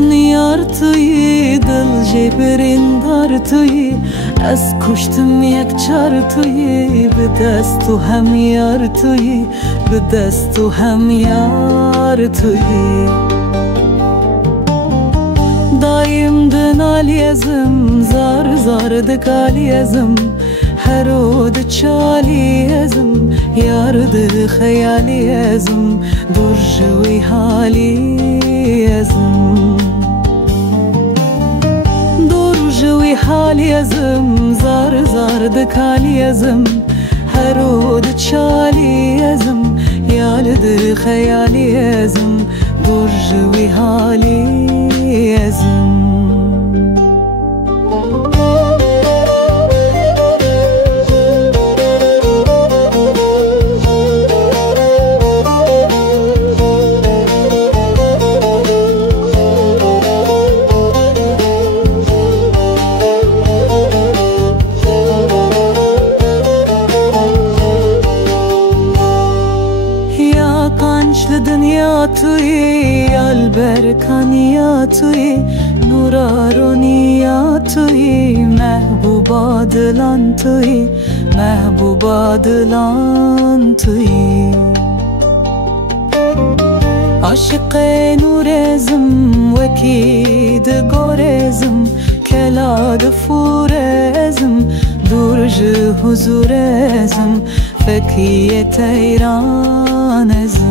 من یار تویی دل جبرین دار تویی از کشتم یک چار تویی به دست تو هم یار تویی به دست تو هم یار تویی دایم دنالی ازم زار زار دکالی ازم هرود چالی ازم یار ده خیالی ازم دور جوی حالی ازم دور جوی حالی ازم زار زار دکالی ازم هرود چالی ازم یار ده خیالی ازم دور جوی حالی ازم دنیا توی البرکان یا توی نورارونی یا توی محبوبا دلان توی محبوبا دلان توی عاشق نورزم وکید گورزم کلاد فورزم دورج حضورزم فکیت ایرانزم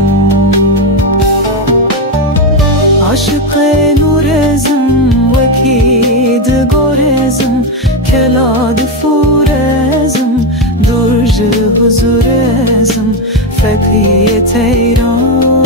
عاشق نورزم وکید گورزم کلاد فورزم درج حضورزم فکیت ایران